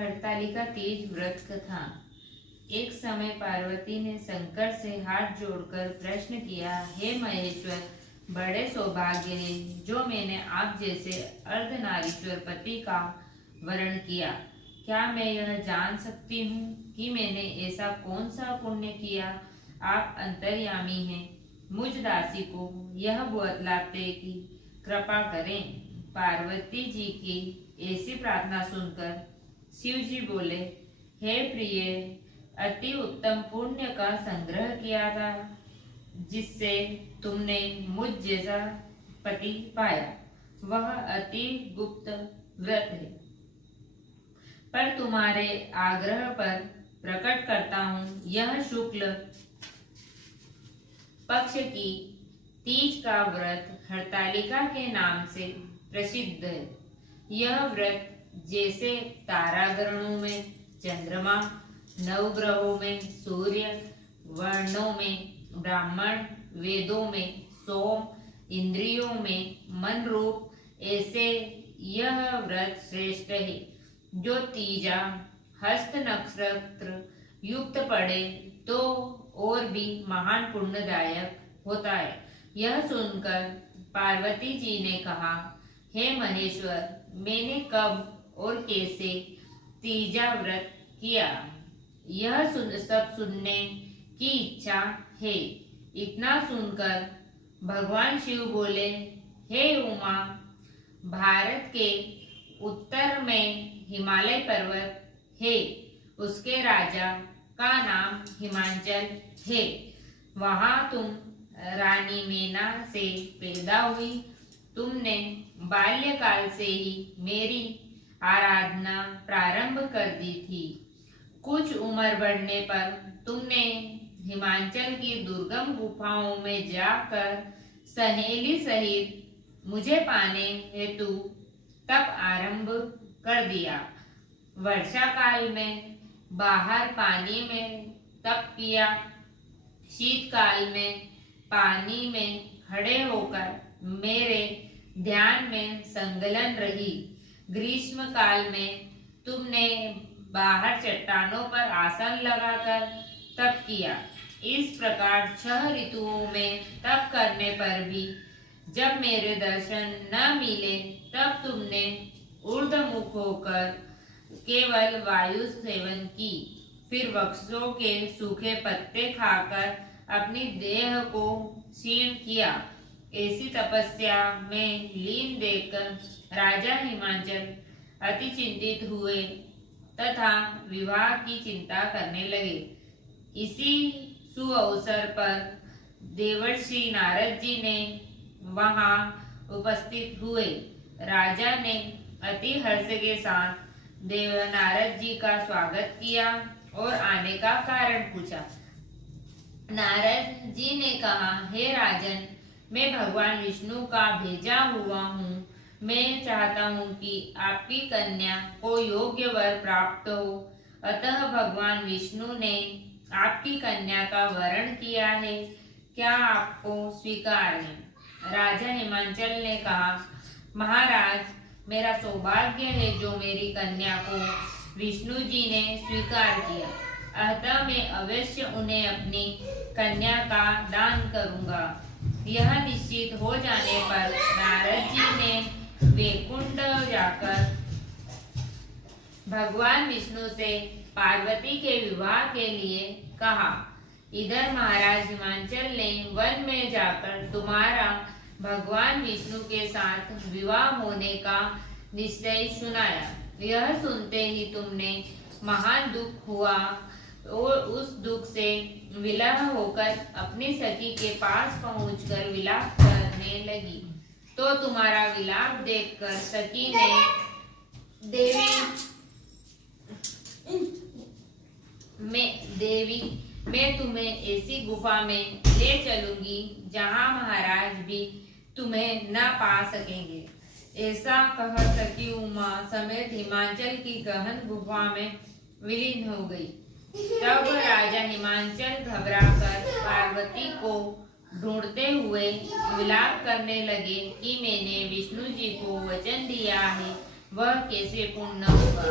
हरतालिका तीज व्रत कथा। एक समय पार्वती ने शंकर से हाथ जोड़कर प्रश्न किया, हे महेश्वर, बड़े सौभाग्य है जो मैंने आप जैसे अर्धनारीश्वर पति का वरण किया। क्या मैं यह जान सकती हूँ कि मैंने ऐसा कौन सा पुण्य किया? आप अंतर्यामी हैं, मुझ दासी को यह बतलाते कि कृपा करें। पार्वती जी की ऐसी प्रार्थना सुनकर शिव जी बोले, हे प्रिय, अति उत्तम पुण्य का संग्रह किया था जिससे तुमने मुझ जैसा पति पाया। वह अति गुप्त व्रत है, पर तुम्हारे आग्रह पर प्रकट करता हूँ। यह शुक्ल पक्ष की तीज का व्रत हरतालिका के नाम से प्रसिद्ध है। यह व्रत जैसे तारागणों में चंद्रमा, नवग्रहों में सूर्य, वर्णों में ब्राह्मण, वेदों में सोम, इंद्रियों में मन रूप, ऐसे यह व्रत श्रेष्ठ है। जो तीजा हस्त नक्षत्र युक्त पड़े तो और भी महान पुण्यदायक होता है। यह सुनकर पार्वती जी ने कहा, हे महेश्वर, मैंने कब और कैसे तीजा व्रत किया, यह सब सुनने की इच्छा है। इतना सुनकर भगवान शिव बोले, हे उमा, भारत के उत्तर में हिमालय पर्वत है, उसके राजा का नाम हिमांचल है। वहाँ तुम रानी मेना से पैदा हुई। तुमने बाल्यकाल से ही मेरी आराधना प्रारंभ कर दी थी। कुछ उम्र बढ़ने पर तुमने हिमांचल की दुर्गम गुफाओं में जाकर सहेली सहित मुझे पाने हेतु तप आरंभ कर दिया। वर्षा काल में बाहर पानी में तप किया। शीतकाल में पानी में खड़े होकर मेरे ध्यान में संलग्न रही। ग्रीष्म काल में तुमने बाहर चट्टानों पर आसन लगाकर तप किया। इस प्रकार 6 ऋतुओं में तप करने पर भी जब मेरे दर्शन न मिले, तब तुमने ऊर्ध्वमुख होकर केवल वायु सेवन की। फिर वृक्षों के सूखे पत्ते खाकर अपनी देह को क्षीण किया। ऐसी तपस्या में लीन देखकर राजा हिमांचल अति चिंतित हुए तथा विवाह की चिंता करने लगे। इसी सुअवसर पर देवर्षि नारद जी ने वहां उपस्थित हुए। राजा ने अति हर्ष के साथ देव नारद जी का स्वागत किया और आने का कारण पूछा। नारद जी ने कहा, हे राजन, मैं भगवान विष्णु का भेजा हुआ हूँ। मैं चाहता हूँ कि आपकी कन्या को योग्य वर प्राप्त हो, अतः भगवान विष्णु ने आपकी कन्या का वरण किया है। क्या आपको स्वीकार है? राजा हिमांचल ने कहा, महाराज, मेरा सौभाग्य है जो मेरी कन्या को विष्णु जी ने स्वीकार किया, अतः मैं अवश्य उन्हें अपनी कन्या का दान करूंगा। यह निश्चित हो जाने पर नारद जी ने वैकुंठ जाकर भगवान विष्णु से पार्वती के विवाह के लिए कहा। इधर महाराज हिमांचल ने वन में जाकर तुम्हारा भगवान विष्णु के साथ विवाह होने का निश्चय सुनाया। यह सुनते ही तुमने महान दुख हुआ और उस दुख से विलह होकर अपनी सखी के पास पहुंचकर विलाप करने लगी। तो तुम्हारा विलाप देखकर सखी ने, देवी, मैं तुम्हें ऐसी गुफा में ले चलूंगी जहां महाराज भी तुम्हें न पा सकेंगे। ऐसा कह सखी उमा समेत हिमांचल की गहन गुफा में विलीन हो गई। तब राजा हिमांचल घबराकर पार्वती को ढूंढते हुए विलाप करने लगे कि मैंने विष्णु जी को वचन दिया है, वह कैसे पूर्ण होगा।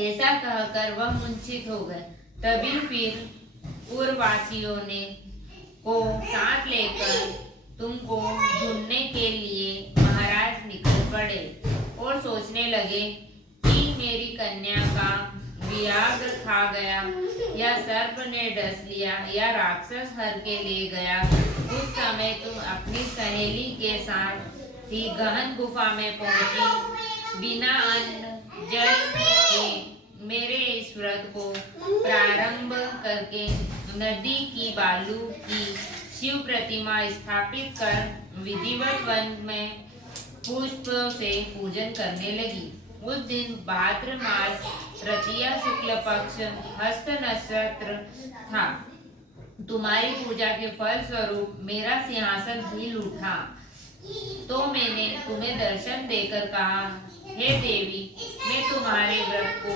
ऐसा कहकर वह मूर्छित हो गए। तभी फिर पुरवासियों ने को साथ लेकर तुमको ढूंढने के लिए महाराज निकल पड़े और सोचने लगे कि मेरी कन्या का व्याघ्र खा गया या सर्प ने डस लिया या राक्षस हर के ले गया। उस समय तुम अपनी सहेली के साथ ही गहन गुफा में पहुंची। बिना अन्न जल के मेरे इस व्रत को प्रारंभ करके नदी की बालू की शिव प्रतिमा स्थापित कर विधिवत वन में पुष्प से पूजन करने लगी। उस दिन भाद्र मास तृतीया शुक्ल पक्ष हस्त नक्षत्र था। तुम्हारी पूजा के फल स्वरूप मेरा सिंहासन हिल उठा, तो मैंने तुम्हें दर्शन देकर कहा, हे देवी, मैं तुम्हारे व्रत को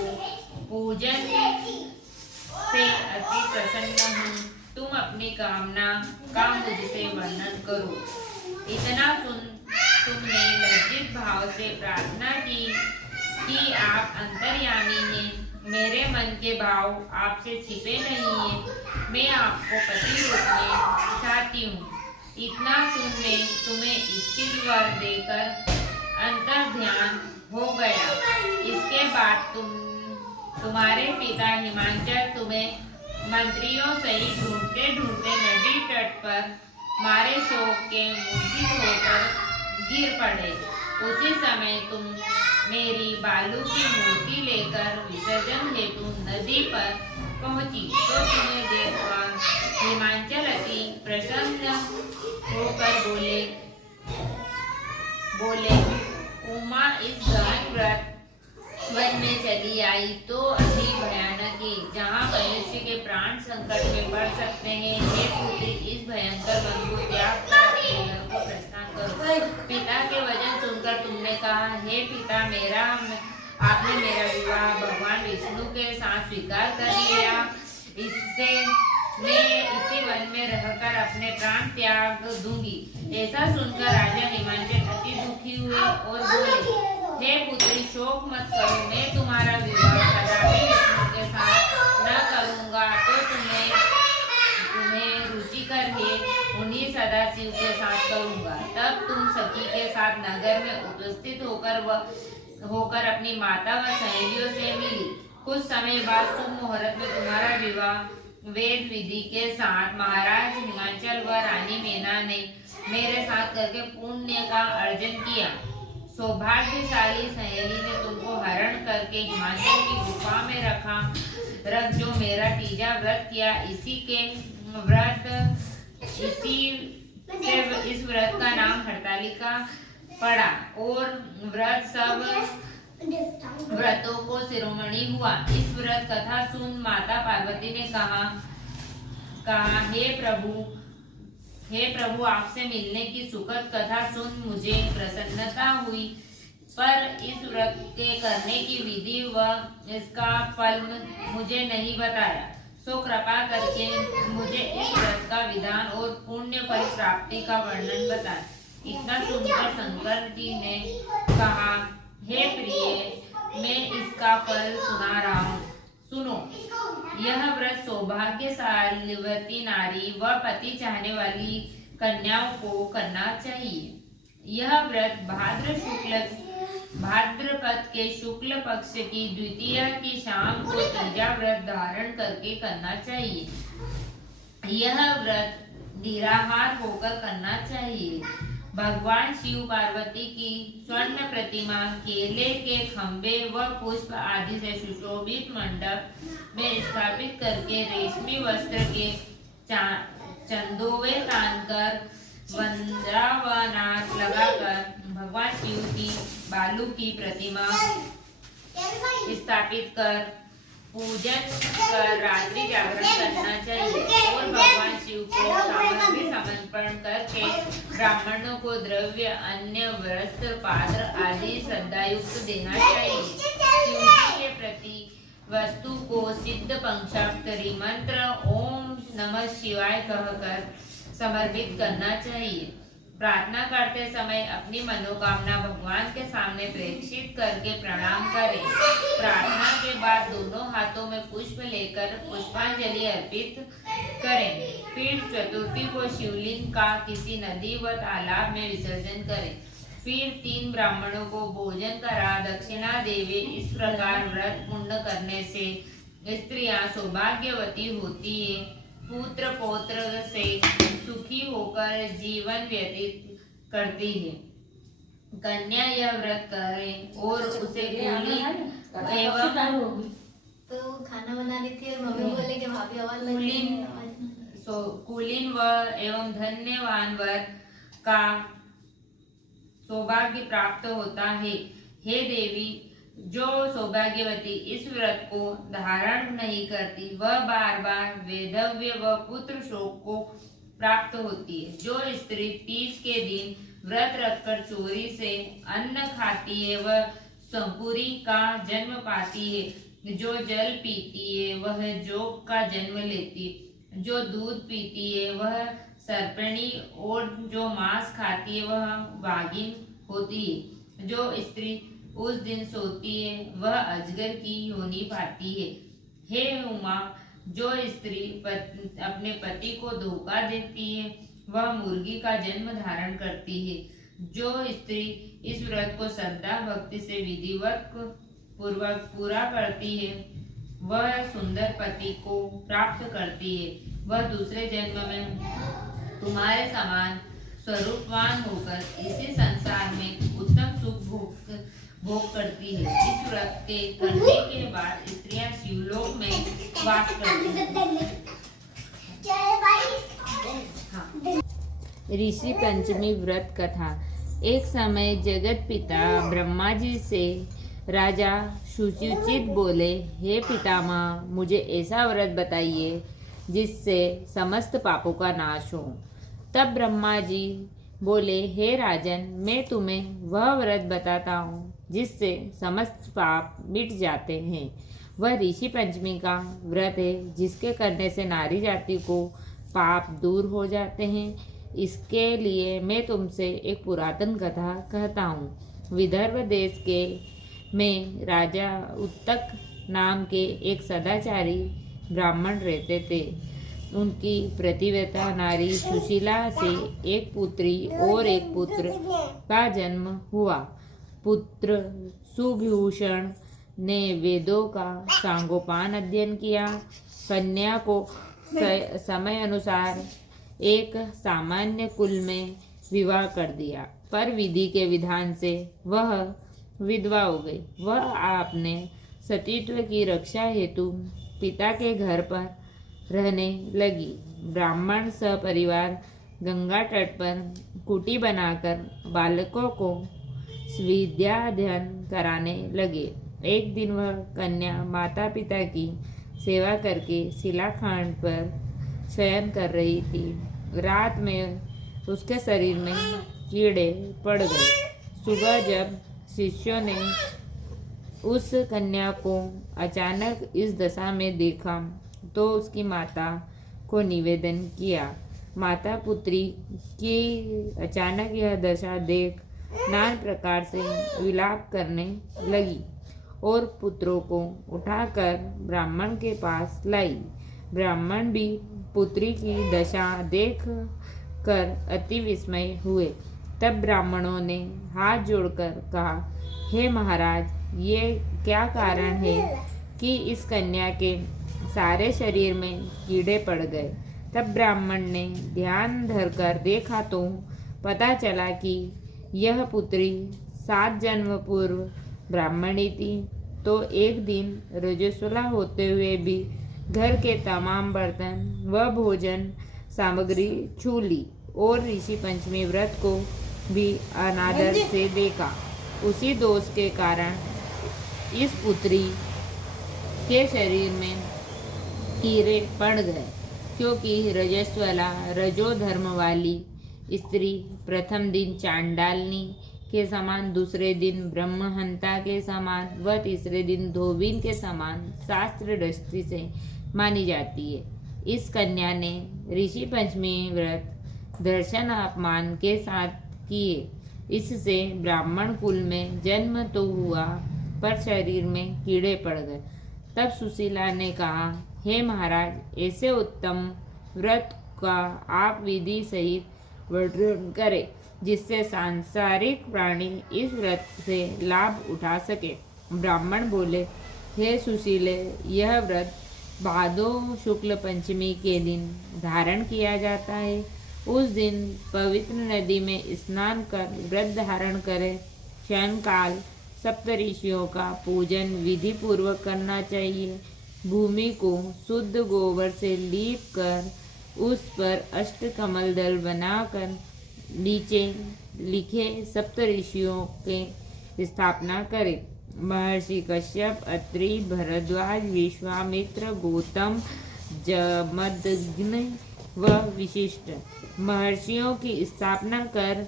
पूजन से अति प्रसन्न हूँ। तुम अपनी कामना का मुझसे वर्णन करो। इतना सुन तुमने लज्जित भाव से प्रार्थना की कि आप अंतर्यामी हैं, मेरे मन के भाव आपसे छिपे नहीं हैं, मैं आपको पति रूप में चाहती हूँ। इतना सुन मैं तुम्हें इच्छित वर देकर अंतर ध्यान हो गया। इसके बाद तुम्हारे पिता हिमांचल तुम्हें मंत्रियों सहित ढूंढते ढूंढते नदी तट पर मारे शोक के मूर्छित होकर गिर पड़े। उसी समय तुम मेरी बालू की मूर्ति लेकर विसर्जन हेतु नदी पर पहुंची, तो तुम्हें देखकर हिमांचल अति प्रसन्न होकर बोले उमा इस गहन व्रत वन में चली आई तो अति भयानक है, जहाँ मनुष्य के प्राण संकट में पड़ सकते हैं। हे पुत्री, इस भयंकर वन को त्याग कर अपने घर को प्रस्थान करो। पिता के वचन सुनकर तुमने कहा, हे पिता, आपने मेरा विवाह भगवान विष्णु के साथ स्वीकार कर लिया। इससे मैं इसी वन में रहकर अपने प्राण त्याग दूंगी। ऐसा सुनकर राजा हिमांचल अति दुखी हुए और बोले, हे पुत्री, शोक मत करो, मैं तुम्हारा विवाह कदापि विष्णु के साथ न करूंगा, तो तुम्हें रुचिकर है उन्हीं सदाशिव के साथ करूंगा। तब तुम सखी के साथ नगर में उपस्थित होकर अपनी माता व सहेलियों से मिली। कुछ समय बाद शुभ मुहूर्त में तुम्हारा विवाह वेद विधि के साथ महाराज हिमांचल व रानी मेना ने मेरे साथ करके पुण्य का अर्जन किया। सौभाग्यशाली सहेली ने तुमको हरण करके हिमाचल की गुफा में रख जो मेरा तीजा व्रत किया। इस व्रत का नाम हरतालिका पड़ा और व्रत सब व्रतों को शिरोमणि हुआ। इस व्रत कथा सुन माता पार्वती ने कहा, हे प्रभु, आपसे मिलने की सुखद कथा सुन मुझे प्रसन्नता हुई, पर इस व्रत के करने की विधि व इसका फल मुझे नहीं बताया। सो कृपा करके मुझे इस व्रत का विधान और पुण्य फल प्राप्ति का वर्णन बताएं। इतना सुनकर शंकर जी ने कहा, हे प्रिय, मैं इसका फल सुना रहा हूँ, सुनो। यह व्रत सौभाग्यशाली नारी व पति चाहने वाली कन्याओं को करना चाहिए। यह व्रत भाद्रपद के शुक्ल पक्ष की द्वितीया की शाम को तीजा व्रत धारण करके करना चाहिए। यह व्रत निराहार होकर करना चाहिए। भगवान शिव पार्वती की स्वर्ण प्रतिमा केले के खंभे व पुष्प आदि से सुशोभित मंडप में स्थापित करके रेशमी वस्त्र के चंदोवे तानकर वंद्रावनाथ लगाकर भगवान शिव की बालू की प्रतिमा स्थापित कर पूजन कर रात्रि जागरण करना चाहिए और भगवान शिव को सामग्री समर्पण करके ब्राह्मणों को द्रव्य, अन्य, वस्त्र, पात्र आदि श्रद्धायुक्त देना चाहिए। शिव जी के प्रति वस्तु को सिद्ध पंचाक्षरी मंत्र ओम नमः शिवाय कहकर समर्पित करना चाहिए। प्रार्थना करते समय अपनी मनोकामना भगवान के सामने प्रेषित करके प्रणाम करें। प्रार्थना के बाद दोनों हाथों में पुष्प लेकर पुष्पांजलि अर्पित करें। फिर चतुर्थी को शिवलिंग का किसी नदी व तालाब में विसर्जन करें। फिर 3 ब्राह्मणों को भोजन करा दक्षिणा देवे। इस प्रकार व्रत पूर्ण करने से स्त्रियां सौभाग्यवती होती है, पुत्र पौत्र से सुखी होकर जीवन व्यतीत करती है। कन्या यह व्रत करे और उसे तो खाना बना रही थी और मम्मी बोले कि भाभी आवाज कुलीन व एवं धन्यवान वर का सौभाग्य प्राप्त होता है। हे देवी, जो सौभाग्यवती इस व्रत को धारण नहीं करती वह बार बार वैधव्य व पुत्र शोक को प्राप्त होती है। जो स्त्री तीज के दिन व्रत रखकर चोरी से अन्न खाती है वह संकुरी का जन्म पाती है। जो जल पीती है वह जोग का जन्म लेती है। जो दूध पीती है वह सर्पिणी और जो मांस खाती है वह वागिन होती है। जो स्त्री उस दिन सोती है वह अजगर की योनि पाती है। हे उमा, जो स्त्री अपने पति को धोखा देती है वह मुर्गी का जन्म धारण करती है। जो स्त्री इस व्रत को श्रद्धा भक्ति से विधिवत पूर्वक पूरा करती है वह सुंदर पति को प्राप्त करती है। वह दूसरे जन्म में तुम्हारे समान स्वरूपवान होकर इसी संसार में उत्तम सुख भोग करती है। इस व्रत के करने के बाद स्त्रियां शिवलोक में वास करती हैं। ऋषि पंचमी व्रत कथा। एक समय जगत पिता ब्रह्मा जी से राजा शुचिचित बोले, हे पितामह, मुझे ऐसा व्रत बताइए जिससे समस्त पापों का नाश हो। तब ब्रह्मा जी बोले, हे राजन, मैं तुम्हें वह व्रत बताता हूँ जिससे समस्त पाप मिट जाते हैं। वह ऋषि पंचमी का व्रत है जिसके करने से नारी जाति को पाप दूर हो जाते हैं। इसके लिए मैं तुमसे एक पुरातन कथा कहता हूँ। विदर्भ देश के में राजा उत्तक नाम के एक सदाचारी ब्राह्मण रहते थे। उनकी प्रतिव्रता नारी सुशीला से एक पुत्री और एक पुत्र का जन्म हुआ। पुत्र सुभूषण ने वेदों का सांगोपान अध्ययन किया। कन्या को समय अनुसार एक सामान्य कुल में विवाह कर दिया, पर विधि के विधान से वह विधवा हो गई। वह अपने सतीत्व की रक्षा हेतु पिता के घर पर रहने लगी। ब्राह्मण सपरिवार गंगा तट पर कुटी बनाकर बालकों को विद्याध्ययन कराने लगे। एक दिन वह कन्या माता पिता की सेवा करके शिलाखंड पर शयन कर रही थी। रात में उसके शरीर में कीड़े पड़ गए। सुबह जब शिष्यों ने उस कन्या को अचानक इस दशा में देखा तो उसकी माता को निवेदन किया। माता पुत्री की अचानक यह दशा देख नाना प्रकार से विलाप करने लगी और पुत्रों को उठाकर ब्राह्मण के पास लाई। ब्राह्मण भी पुत्री की दशा देख कर अति विस्मय हुए। तब ब्राह्मणों ने हाथ जोड़कर कहा, हे महाराज, ये क्या कारण है कि इस कन्या के सारे शरीर में कीड़े पड़ गए। तब ब्राह्मण ने ध्यान धरकर देखा तो पता चला कि यह पुत्री 7 जन्म पूर्व ब्राह्मणी थी। तो एक दिन रजस्वला होते हुए भी घर के तमाम बर्तन व भोजन सामग्री छू ली और ऋषि पंचमी व्रत को भी अनादर से देखा। उसी दोष के कारण इस पुत्री के शरीर में कीड़े पड़ गए, क्योंकि रजस्वला रजो धर्म वाली स्त्री प्रथम दिन चांडालनी के समान, दूसरे दिन ब्रह्महंता के समान व तीसरे दिन धोबिन के समान शास्त्र दृष्टि से मानी जाती है। इस कन्या ने ऋषि पंचमी व्रत दर्शन अपमान के साथ किए। इससे ब्राह्मण कुल में जन्म तो हुआ पर शरीर में कीड़े पड़ गए। तब सुशीला ने कहा, हे महाराज, ऐसे उत्तम व्रत का आप विधि सहित वर्णन करें जिससे सांसारिक प्राणी इस व्रत से लाभ उठा सके। ब्राह्मण बोले, हे सुशीले, यह व्रत भादो शुक्ल पंचमी के दिन धारण किया जाता है। उस दिन पवित्र नदी में स्नान कर व्रत धारण करें। शयनकाल सप्तऋषियों का पूजन विधि पूर्वक करना चाहिए। भूमि को शुद्ध गोबर से लीप कर उस पर अष्टकमल दल बनाकर नीचे लिखे सप्तऋषियों के स्थापना करें। महर्षि कश्यप, अत्रि, भरद्वाज, विश्वामित्र, गौतम, जमदग्नि व विशिष्ट महर्षियों की स्थापना कर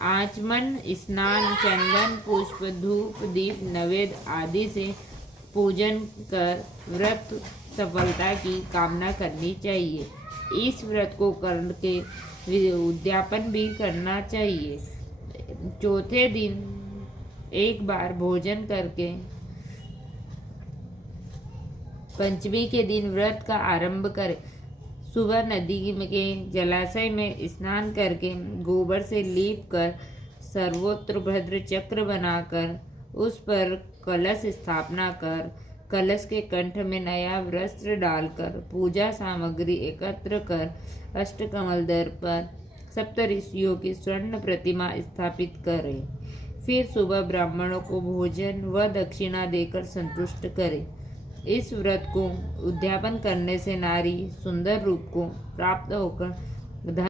आचमन, स्नान, चंदन, पुष्प, धूप, दीप, नैवेद्य आदि से पूजन कर व्रत सफलता की कामना करनी चाहिए। इस व्रत को करके उद्यापन भी करना चाहिए। चौथे दिन एक बार भोजन करके पंचमी के दिन व्रत का आरंभ करें। सुबह नदी के जलाशय में स्नान करके गोबर से लीप कर सर्वोत्र भद्र चक्र बनाकर उस पर कलश स्थापना कर कलश के कंठ में नया वस्त्र डालकर पूजा सामग्री एकत्र कर अष्टकमल दर पर सप्तऋषियों की स्वर्ण प्रतिमा स्थापित करें। फिर सुबह ब्राह्मणों को भोजन व दक्षिणा देकर संतुष्ट करें। इस व्रत को उद्यापन करने से नारी सुंदर रूप को प्राप्त होकर